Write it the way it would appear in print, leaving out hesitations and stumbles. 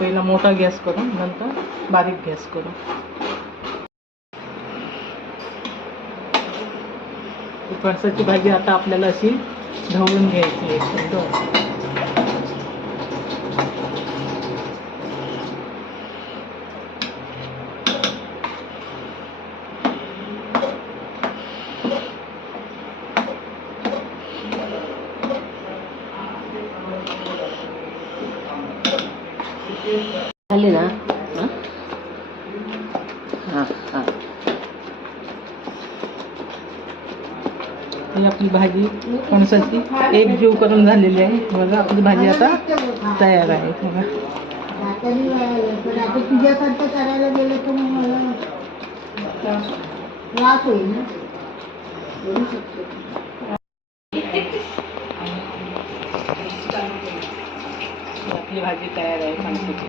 पहिला मोठा गॅस करून नंतर बारीक गॅस करू. फणसाची भाजी आता आपल्याला अशी ढवळून घ्यायची आहे सुंदर. झाली ना? हां हां. ही आपली भाजी फणसाची एकजीव करून झालेली आहे. बघा आपली भाजी आता तयार आहे. बघा तुझ्यासारखं करायला गेलं तर मग मला त्रास होईल ना. आपली भाजी तयार आहे फणसाची.